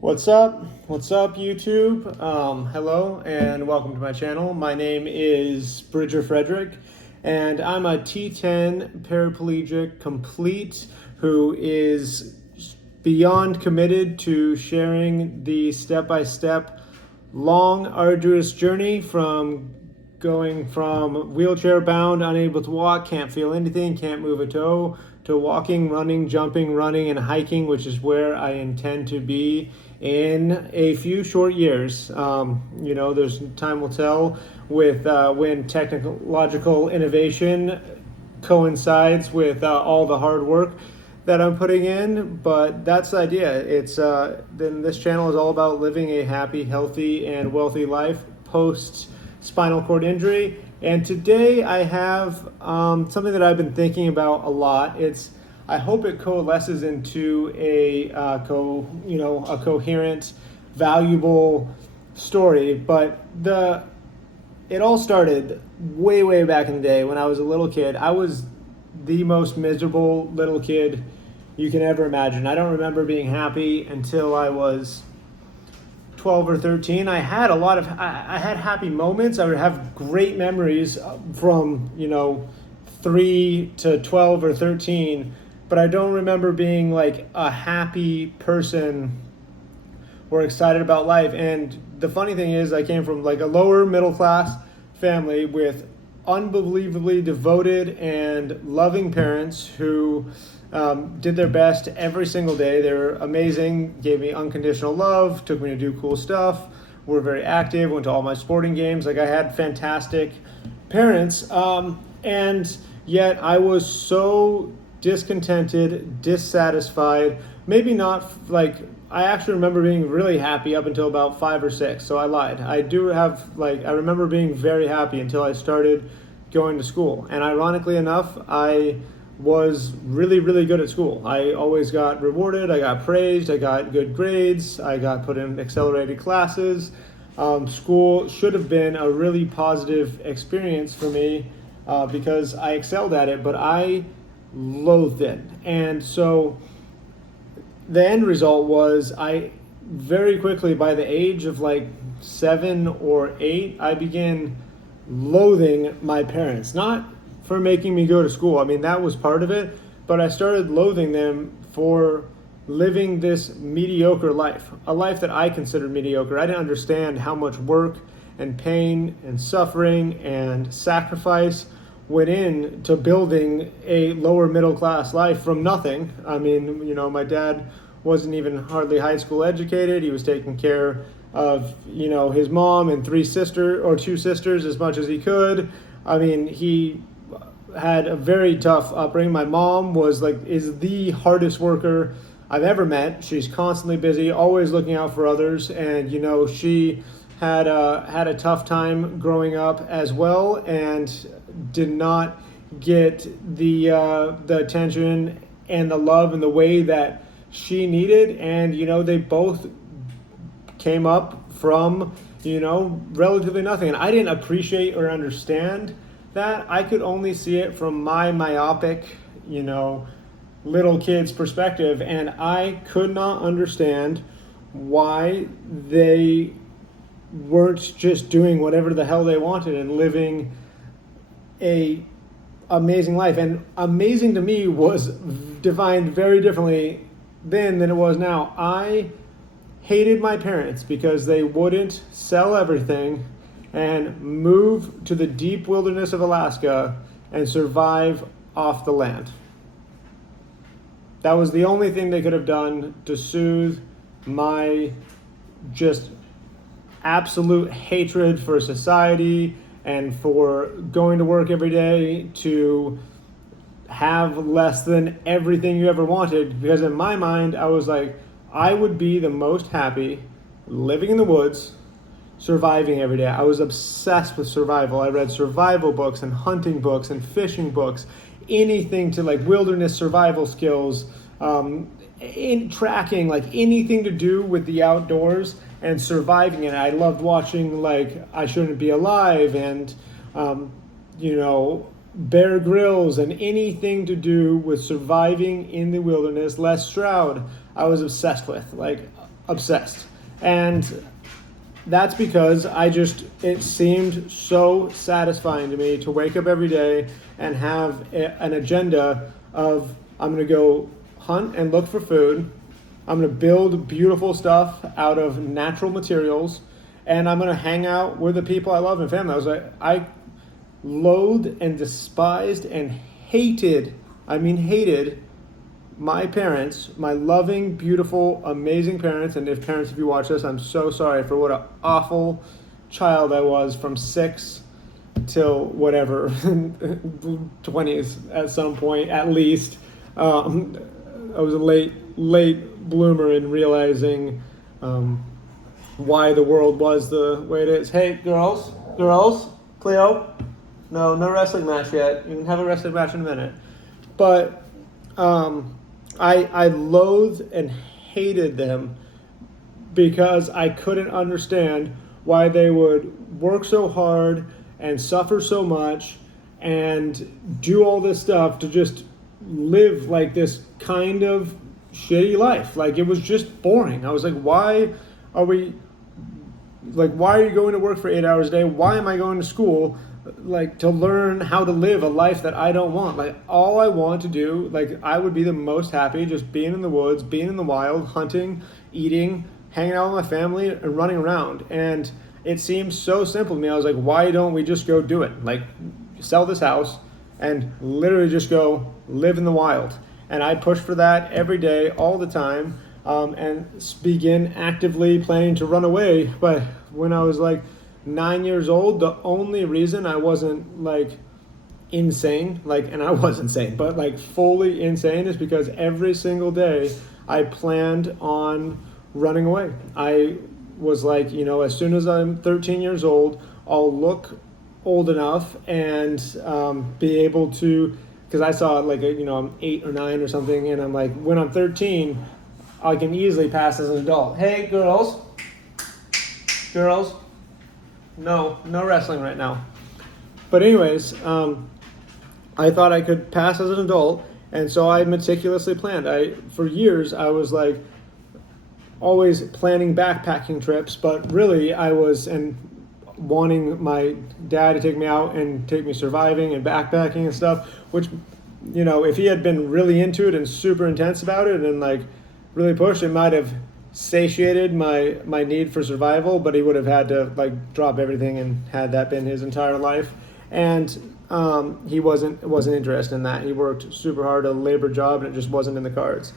What's up? What's up, YouTube? Hello and welcome to my channel. My name is Bridger Frederick, and I'm a T10 paraplegic complete who is beyond committed to sharing the step-by-step, long, arduous journey from going from wheelchair bound, unable to walk, can't feel anything, can't move a toe, to walking, running, jumping, running, and hiking, which is where I intend to be in a few short years. There's time will tell with when technological innovation coincides with all the hard work that I'm putting in, but that's the idea. It's then this channel is all about living a happy, healthy, and wealthy life post spinal cord injury. And today I have something that I've been thinking about a lot. I hope it coalesces into a coherent, valuable story. But it all started way back in the day when I was a little kid. I was the most miserable little kid you can ever imagine. I don't remember being happy until I was 12 or 13. I had happy moments. I would have great memories from 3 to 12 or 13, but I don't remember being like a happy person or excited about life. And the funny thing is, I came from like a lower middle class family with unbelievably devoted and loving parents who did their best every single day. They were amazing, gave me unconditional love, took me to do cool stuff, were very active, went to all my sporting games. Like, I had fantastic parents, and yet I was so discontented, dissatisfied. Maybe not like, I actually remember being really happy up until about 5 or 6, so I lied. I remember being very happy until I started going to school. And ironically enough, I was really good at school. I always got rewarded, I got praised, I got good grades, I got put in accelerated classes. School should have been a really positive experience for me because I excelled at it, but I loathed it. And so the end result was I very quickly, by the age of like 7 or 8, I began loathing my parents. Not for making me go to school. I mean, that was part of it, but I started loathing them for living this mediocre life, a life that I considered mediocre. I didn't understand how much work and pain and suffering and sacrifice went into building a lower middle class life from nothing. I mean, my dad wasn't even hardly high school educated. He was taking care of, his mom and 2 sisters as much as he could. I mean, he had a very tough upbringing. My mom is the hardest worker I've ever met. She's constantly busy, always looking out for others, and she had a tough time growing up as well, and did not get the attention and the love in the way that she needed. And they both came up from relatively nothing, and I didn't appreciate or understand that. I could only see it from my myopic, little kid's perspective, and I could not understand why they weren't just doing whatever the hell they wanted and living a amazing life. And amazing to me was defined very differently then than it was now. I hated my parents because they wouldn't sell everything and move to the deep wilderness of Alaska and survive off the land. That was the only thing they could have done to soothe my just absolute hatred for society and for going to work every day, to have less than everything you ever wanted. Because in my mind, I was like, I would be the most happy living in the woods, surviving every day. I was obsessed with survival. I read survival books and hunting books and fishing books, anything to like wilderness survival skills, in tracking, like anything to do with the outdoors and surviving it. I loved watching like I Shouldn't Be Alive and Bear Grylls and anything to do with surviving in the wilderness. Les Stroud, I was obsessed with. Like, obsessed. And that's because it seemed so satisfying to me to wake up every day and have an agenda of, I'm going to go hunt and look for food. I'm going to build beautiful stuff out of natural materials, and I'm going to hang out with the people I love and family. I loathed and despised and hated my parents, my loving, beautiful, amazing parents. And if parents, if you watch this, I'm so sorry for what an awful child I was from 6 till whatever, 20s at some point at least. I was a late bloomer in realizing why the world was the way it is. Hey, girls, Cleo, no wrestling match yet. You can have a wrestling match in a minute. But I loathed and hated them because I couldn't understand why they would work so hard and suffer so much and do all this stuff to just live like this kind of shitty life. Like, it was just boring. I was like, why are you going to work for 8 hours a day? Why am I going to school? Like, to learn how to live a life that I don't want. Like, all I want to do, like, I would be the most happy just being in the woods, being in the wild, hunting, eating, hanging out with my family, and running around. And it seemed so simple to me. I was like, why don't we just go do it? Like, sell this house and literally just go live in the wild. And I pushed for that every day, all the time, and begin actively planning to run away. But when I was like 9 years old, the only reason I wasn't like insane, and I was insane, but like fully insane, is because every single day I planned on running away. I was like, as soon as I'm 13 years old, I'll look old enough and be able to, because I saw it I'm 8 or 9 or something, and I'm like, when I'm 13, I can easily pass as an adult. Hey, girls, no wrestling right now. But anyways, I thought I could pass as an adult, and so I meticulously planned. For years, I was like always planning backpacking trips, but really I was wanting my dad to take me out and take me surviving and backpacking and stuff, which, if he had been really into it and super intense about it and like really pushed, it might have satiated my need for survival, but he would have had to like drop everything and had that been his entire life. And he wasn't interested in that. He worked super hard, a labor job, and it just wasn't in the cards.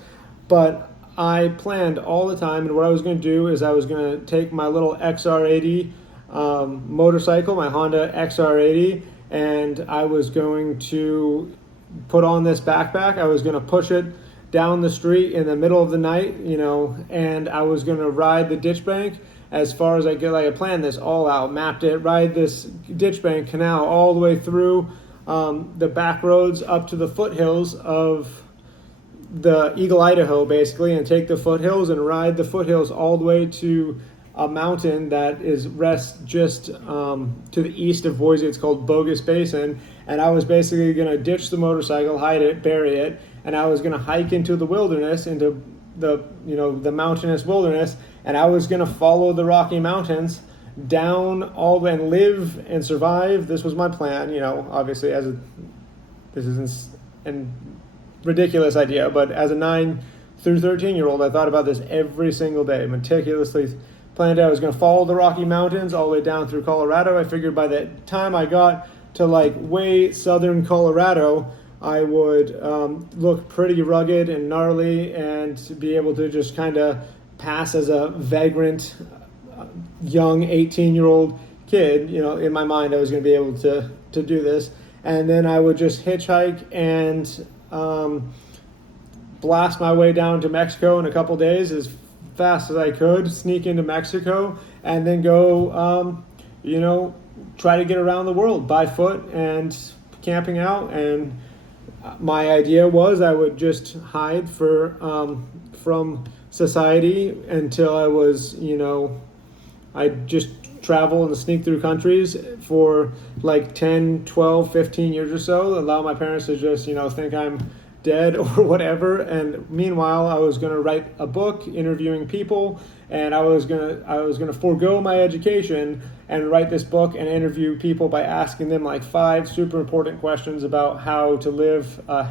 But I planned all the time, and what I was going to do is I was going to take my little XR80 motorcycle, my Honda XR80, and I was going to put on this backpack. I was going to push it down the street in the middle of the night, and I was going to ride the ditch bank as far as I could. Like, I planned this all out, mapped it, ride this ditch bank canal all the way through the back roads up to the foothills of the Eagle, Idaho, basically, and take the foothills and ride the foothills all the way to a mountain that rests just to the east of Boise. It's called Bogus Basin, and I was basically going to ditch the motorcycle, hide it, bury it, and I was going to hike into the wilderness, into the mountainous wilderness, and I was going to follow the Rocky Mountains down all the way and live and survive. This was my plan, obviously this is a ridiculous idea, but as a 9 through 13-year-old, I thought about this every single day, meticulously planned out. I was going to follow the Rocky Mountains all the way down through Colorado. I figured by the time I got to like way southern Colorado, I would look pretty rugged and gnarly and be able to just kind of pass as a vagrant young 18-year-old kid. In my mind, I was going to be able to do this. And then I would just hitchhike and blast my way down to Mexico in a couple days as fast as I could, sneak into Mexico, and then go, try to get around the world by foot and camping out. And my idea was I would just hide from society until I was, I'd just travel and sneak through countries for like 10, 12, 15 years or so, allow my parents to just, think I'm dead or whatever. And meanwhile, I was going to write a book interviewing people, and I was gonna forego my education and write this book and interview people by asking them like 5 super important questions about how to live a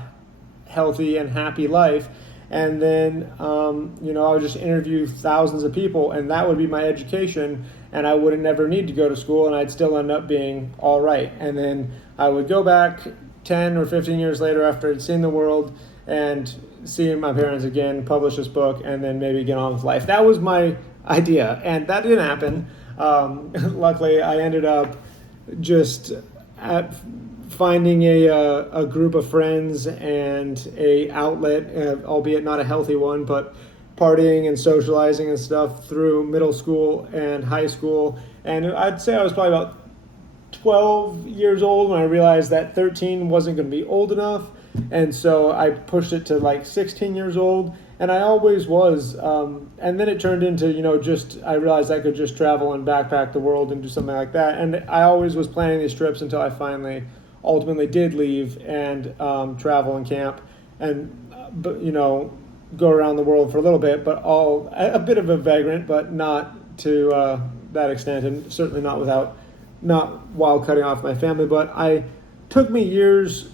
healthy and happy life. And then I would just interview thousands of people, and that would be my education, and I would never need to go to school, and I'd still end up being all right. And then I would go back 10 or 15 years later after I'd seen the world and seeing my parents again, publish this book, and then maybe get on with life. That was my idea, and that didn't happen. Luckily, I ended up just finding a group of friends and a outlet, albeit not a healthy one, but partying and socializing and stuff through middle school and high school. And I'd say I was probably about 12 years old when I realized that 13 wasn't going to be old enough. And so I pushed it to like 16 years old. And I always was. And then it turned into, I realized I could just travel and backpack the world and do something like that. And I always was planning these trips until I finally ultimately did leave and travel and camp and, go around the world for a little bit, but a bit of a vagrant, but not to that extent, and certainly not while cutting off my family. But took me years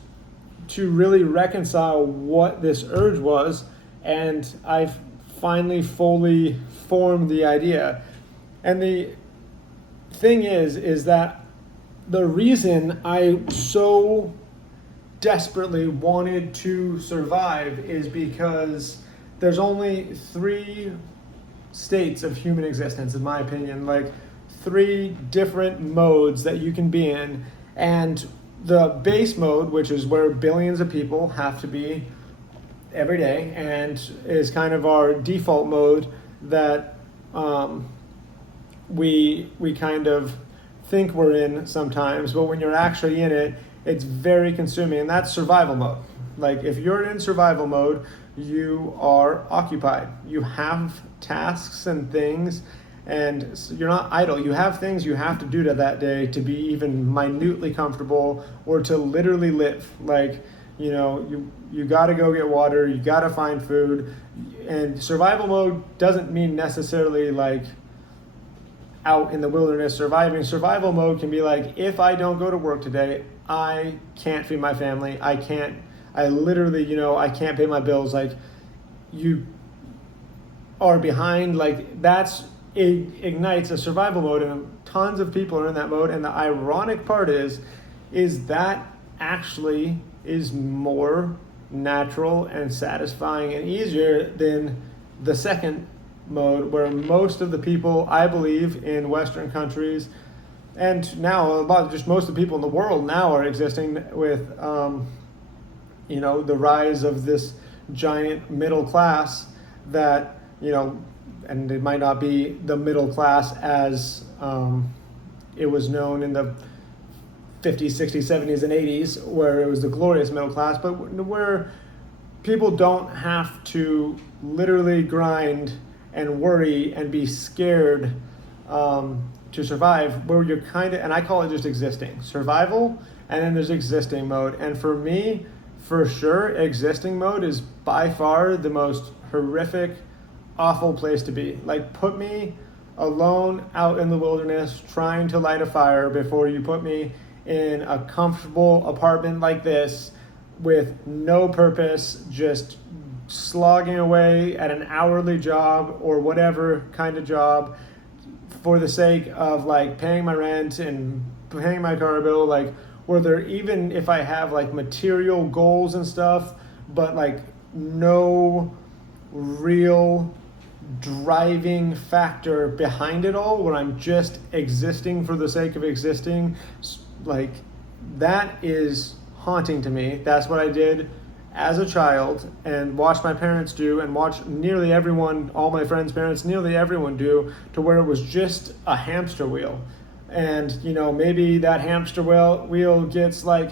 to really reconcile what this urge was, and I've finally fully formed the idea. And the thing is that the reason I so desperately wanted to survive is because there's only 3 states of human existence, in my opinion, like 3 different modes that you can be in. And the base mode, which is where billions of people have to be every day, and is kind of our default mode that we kind of think we're in sometimes, but when you're actually in it, it's very consuming, and that's survival mode. Like if you're in survival mode, you are occupied. You have tasks and things, and you're not idle. You have things you have to do to that day to be even minutely comfortable or to literally live. Like, you got to go get water, you got to find food. And survival mode doesn't mean necessarily like out in the wilderness surviving. Survival mode can be like, if I don't go to work today, I can't feed my family. I literally, I can't pay my bills. Like, you are behind. Like, it ignites a survival mode, and tons of people are in that mode. And the ironic part is that actually is more natural and satisfying and easier than the second mode, where most of the people, I believe, in Western countries, and now most of the people in the world now are existing with, the rise of this giant middle class that, and it might not be the middle class as it was known in the 50s, 60s, 70s, and 80s, where it was the glorious middle class, but where people don't have to literally grind and worry and be scared to survive, where you're and I call it just existing. Survival, and then there's existing mode. And for me, for sure, existing mode is by far the most horrific, awful place to be. Like, put me alone out in the wilderness trying to light a fire before you put me in a comfortable apartment like this with no purpose, just slogging away at an hourly job or whatever kind of job for the sake of like paying my rent and paying my car bill, like, where there, even if I have like material goals and stuff, but like no real driving factor behind it all, where I'm just existing for the sake of existing, like, that is haunting to me. That's what I did as a child and watched my parents do, and watched nearly everyone, all my friends' parents, nearly everyone do, to where it was just a hamster wheel. And, maybe that hamster wheel gets like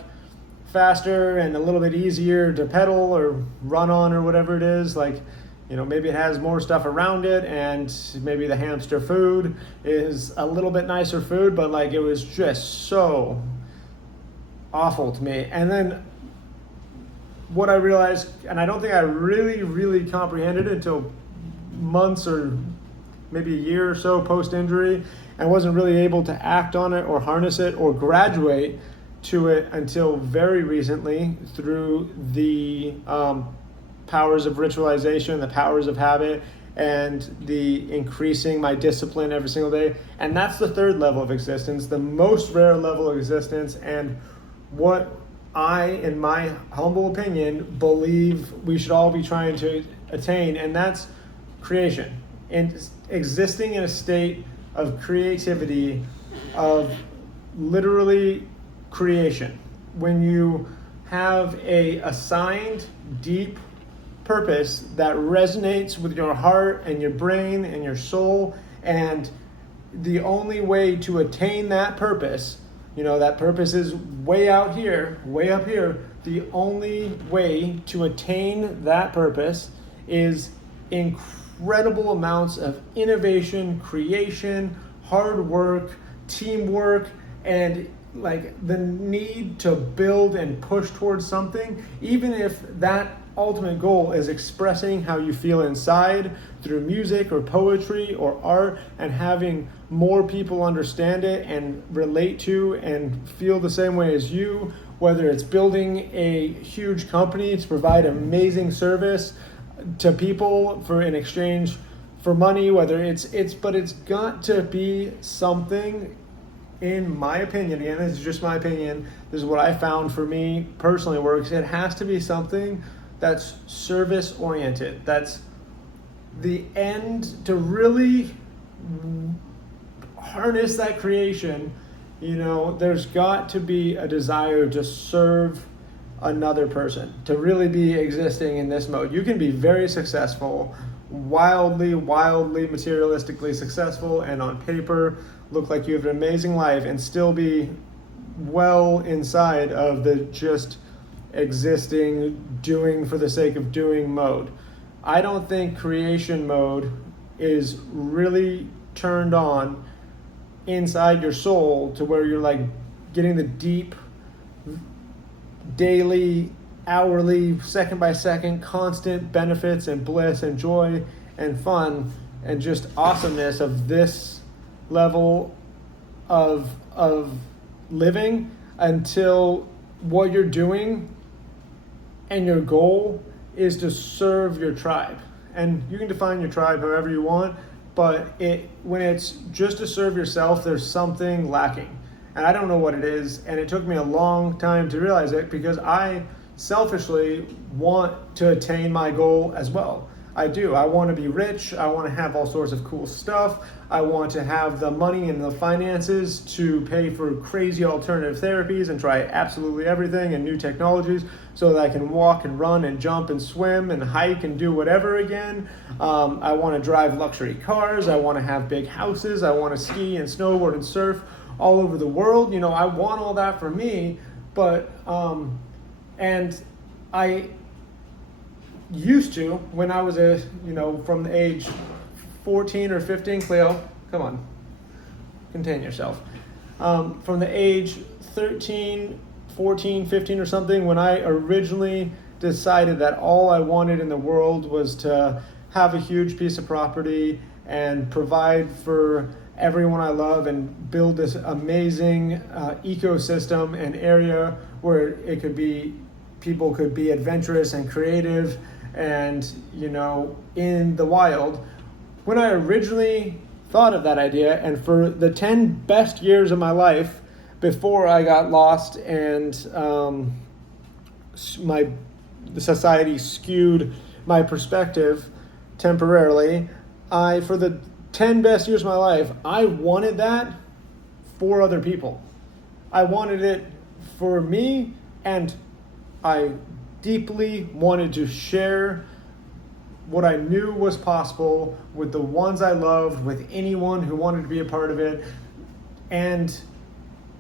faster and a little bit easier to pedal or run on or whatever it is. Like, maybe it has more stuff around it, and maybe the hamster food is a little bit nicer food, but like, it was just so awful to me. And then what I realized, and I don't think I really comprehended it until months or maybe a year or so post-injury, and wasn't really able to act on it or harness it or graduate to it until very recently through the powers of ritualization, the powers of habit, and the increasing my discipline every single day. And that's the third level of existence, the most rare level of existence, and what I, in my humble opinion, believe we should all be trying to attain, and that's creation. And existing in a state of creativity, of literally creation. When you have a assigned deep purpose that resonates with your heart and your brain and your soul, and the only way to attain that purpose, that purpose is way out here, way up here. The only way to attain that purpose is incredible amounts of innovation, creation, hard work, teamwork, and like the need to build and push towards something, even if that ultimate goal is expressing how you feel inside through music or poetry or art, and having more people understand it and relate to and feel the same way as you, whether it's building a huge company to provide amazing service to people in exchange for money, whether but it's got to be something, in my opinion, again, this is just my opinion, this is what I found for me personally works. It has to be something that's service oriented. That's the end to really harness that creation. There's got to be a desire to serve another person, to really be existing in this mode. You can be very successful, wildly materialistically successful, and on paper look like you have an amazing life, and still be well inside of the just existing, doing for the sake of doing mode. I don't think creation mode is really turned on inside your soul to where you're like getting the deep, daily, hourly, second by second, constant benefits and bliss and joy and fun and just awesomeness of this level of living, until what you're doing and your goal is to serve your tribe. And you can define your tribe however you want, but when it's just to serve yourself, there's something lacking. And I don't know what it is, and it took me a long time to realize it, because I selfishly want to attain my goal as well. I do. I want to be rich. I want to have all sorts of cool stuff. I want to have the money and the finances to pay for crazy alternative therapies and try absolutely everything and new technologies so that I can walk and run and jump and swim and hike and do whatever again. I want to drive luxury cars. I want to have big houses. I want to ski and snowboard and surf all over the world. I want all that for me, but and I used to, when I was from the age 14 or 15, Cleo, come on, contain yourself. From the age 13, 14, 15 or something, when I originally decided that all I wanted in the world was to have a huge piece of property and provide for everyone I love and build this amazing ecosystem and area where people could be adventurous and creative and in the wild. When I originally thought of that idea, and for the 10 best years of my life before I got lost and the society skewed my perspective temporarily, for the 10 best years of my life, I wanted that for other people. I wanted it for me, and I deeply wanted to share what I knew was possible with the ones I loved, with anyone who wanted to be a part of it. And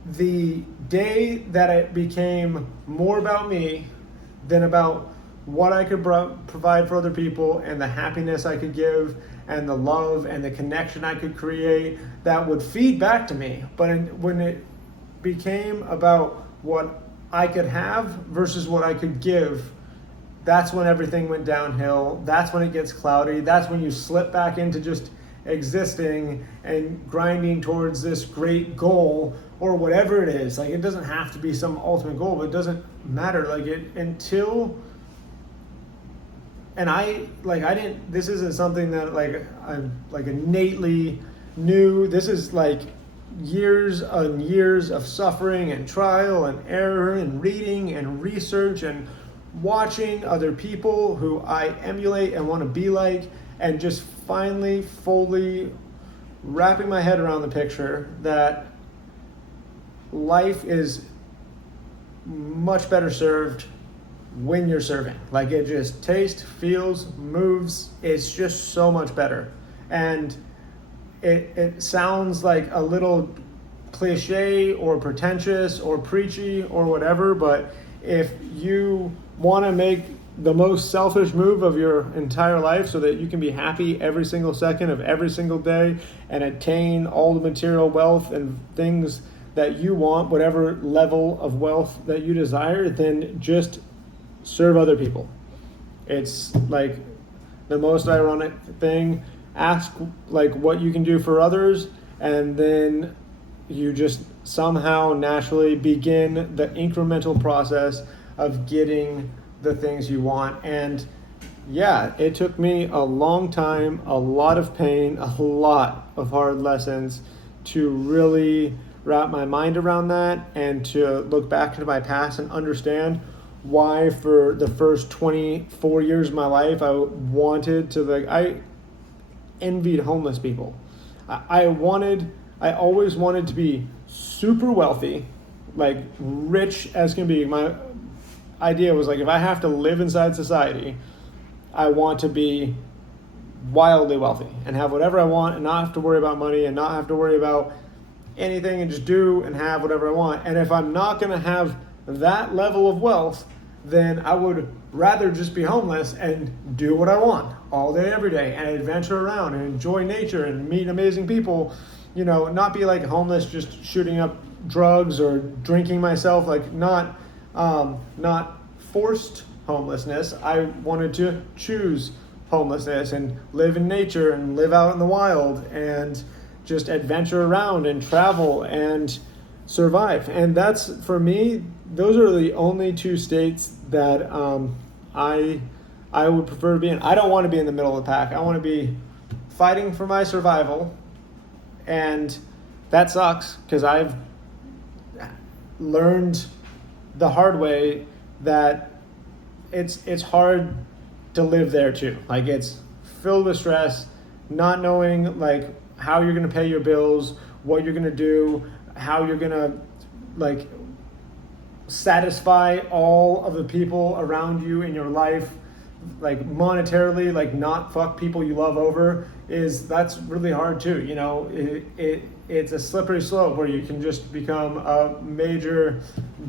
the day that it became more about me than about what I could provide for other people, and the happiness I could give, and the love and the connection I could create that would feed back to me. But when it became about what I could have versus what I could give that's when everything went downhill. That's when it gets cloudy. That's when you slip back into just existing and grinding towards this great goal or whatever it is. Like, it doesn't have to be some ultimate goal, but it doesn't matter. Like, it until, and I didn't, this isn't something that like I'm like innately knew. This is like years and years of suffering and trial and error and reading and research and watching other people who I emulate and want to be like, and just finally fully wrapping my head around the picture that life is much better served when you're serving. Like, it just tastes, feels, moves. It's just so much better. And it sounds like a little cliche or pretentious or preachy or whatever, but if you want to make the most selfish move of your entire life so that you can be happy every single second of every single day and attain all the material wealth and things that you want, whatever level of wealth that you desire, then just serve other people. It's like the most ironic thing. Ask like what you can do for others, and then you just somehow naturally begin the incremental process of getting the things you want. And yeah, it took me a long time, a lot of pain, a lot of hard lessons to really wrap my mind around that and to look back into my past and understand why for the first 24 years of my life I wanted to, like, I envied homeless people. I always wanted to be super wealthy, like rich as can be. My idea was like, if I have to live inside society, I want to be wildly wealthy and have whatever I want and not have to worry about money and not have to worry about anything and just do and have whatever I want. And if I'm not going to have that level of wealth, then I would rather just be homeless and do what I want all day, every day, and adventure around and enjoy nature and meet amazing people, you know, not be like homeless, just shooting up drugs or drinking myself, like not forced homelessness. I wanted to choose homelessness and live in nature and live out in the wild and just adventure around and travel and survive. And that's, for me, those are the only two states that I would prefer to be in. I don't want to be in the middle of the pack. I want to be fighting for my survival, and that sucks because I've learned the hard way that it's hard to live there too. Like, it's filled with stress, not knowing like how you're going to pay your bills, what you're going to do, how you're going to like satisfy all of the people around you in your life, like monetarily, like not fuck people you love over, that's really hard too. You know, it's a slippery slope where you can just become a major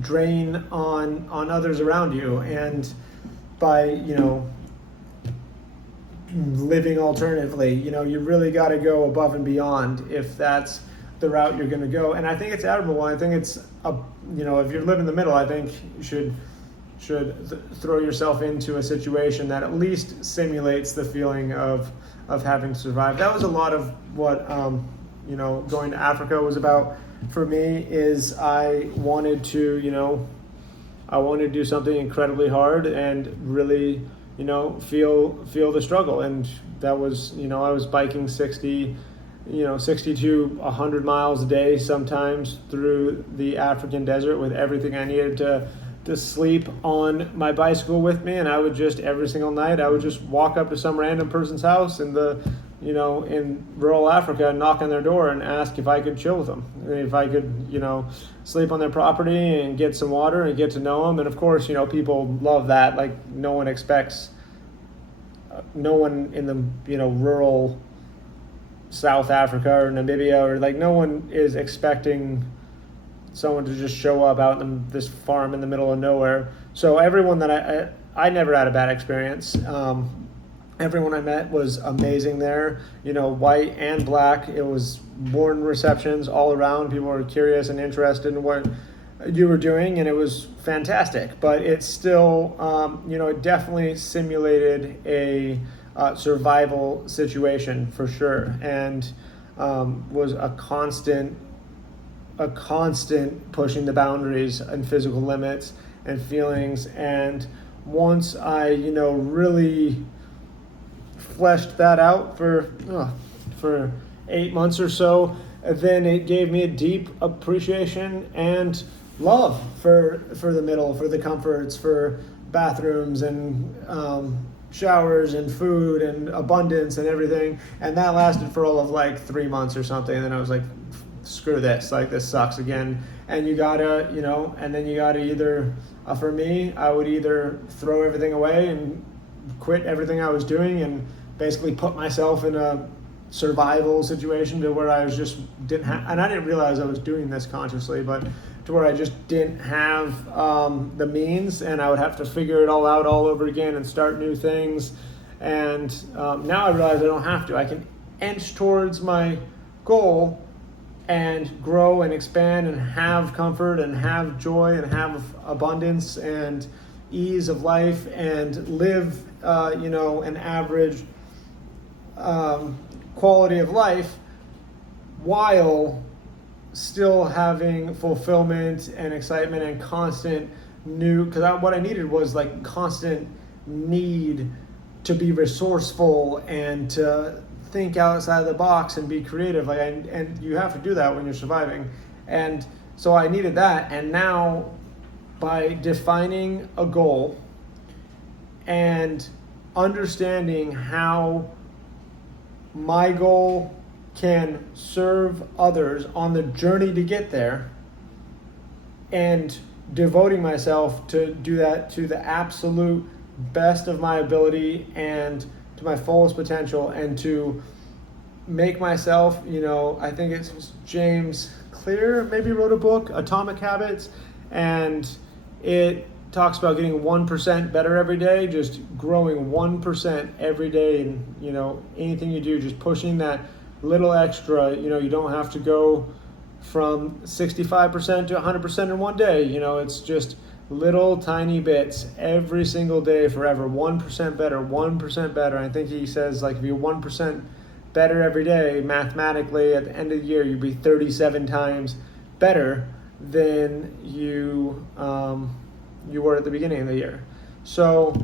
drain on others around you. And by, you know, living alternatively, you know, you really got to go above and beyond if that's the route you're going to go. And I think it's admirable. I think it's you know, if you live in the middle, I think you should throw yourself into a situation that at least simulates the feeling of having to survive. That was a lot of what you know, going to Africa was about for me. Is I wanted to do something incredibly hard and really, you know, feel the struggle. And that was, you know, I was biking 60 to 100 miles a day sometimes through the African desert with everything I needed to sleep on my bicycle with me. And I would just, every single night, I would just walk up to some random person's house in in rural Africa and knock on their door and ask if I could chill with them, if I could, you know, sleep on their property and get some water and get to know them. And of course, you know, people love that. Like, no one in the, you know, rural South Africa or Namibia, or like, no one is expecting someone to just show up out in this farm in the middle of nowhere. So everyone that I never had a bad experience. Everyone I met was amazing there, you know, white and black. It was warm receptions all around. People were curious and interested in what you were doing, and it was fantastic. But it's still, it definitely simulated a survival situation for sure, and was a constant pushing the boundaries and physical limits and feelings. And once I, really fleshed that out for 8 months or so, then it gave me a deep appreciation and love for the middle, for the comforts, for bathrooms and showers and food and abundance and everything. And that lasted for all of like 3 months or something. And then I was like, screw this, like this sucks again. And you gotta, and then you gotta either, for me, I would either throw everything away and quit everything I was doing and basically put myself in a survival situation to where I was just didn't have, and I didn't realize I was doing this consciously, but to where I just didn't have the means, and I would have to figure it all out all over again and start new things. And now I realize I don't have to. I can inch towards my goal and grow and expand and have comfort and have joy and have abundance and ease of life and live, an average quality of life while still having fulfillment and excitement and constant because what I needed was like constant need to be resourceful and to think outside of the box and be creative. And you have to do that when you're surviving. And so I needed that. And now by defining a goal and understanding how my goal can serve others on the journey to get there, and devoting myself to do that to the absolute best of my ability and to my fullest potential, and to make myself, I think it's James Clear maybe wrote a book, Atomic Habits, and it talks about getting 1% better every day, just growing 1% every day. And, anything you do, just pushing that little extra, you don't have to go from 65% to 100% in one day. It's just little tiny bits every single day forever. 1% better, 1% better. I think he says, like, if you're 1% better every day, mathematically at the end of the year, you'd be 37 times better than you were at the beginning of the year. So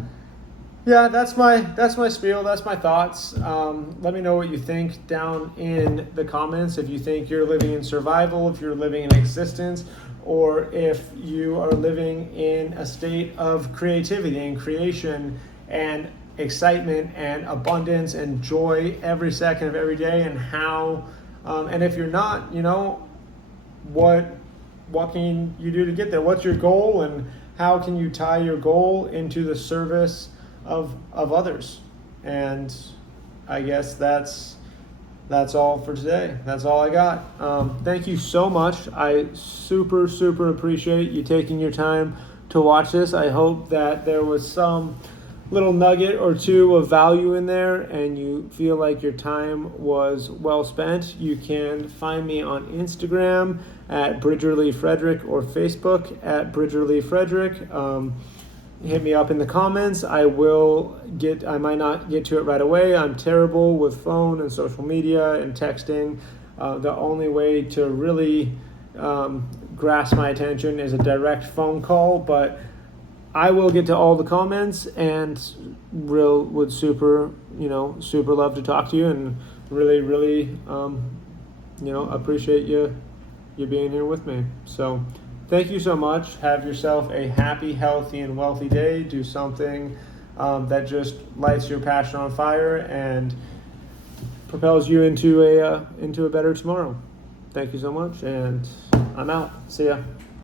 yeah, that's my spiel. That's my thoughts. Let me know what you think down in the comments. If you think you're living in survival, if you're living in existence, or if you are living in a state of creativity and creation and excitement and abundance and joy every second of every day, and how, and if you're not, what can you do to get there? What's your goal, and how can you tie your goal into the service of others? And I guess that's all for today. That's all I got. Thank you so much. I super appreciate you taking your time to watch this. I hope that there was some little nugget or two of value in there and you feel like your time was well spent. You can find me on Instagram at Bridger Lee Frederick or Facebook at Bridger Lee Frederick. Hit me up in the comments. I might not get to it right away. I'm terrible with phone and social media and texting. The only way to really grasp my attention is a direct phone call, but I will get to all the comments and would super love to talk to you, and really appreciate you being here with me. So thank you so much. Have yourself a happy, healthy, and wealthy day. Do something that just lights your passion on fire and propels you into a better tomorrow. Thank you so much, and I'm out. See ya.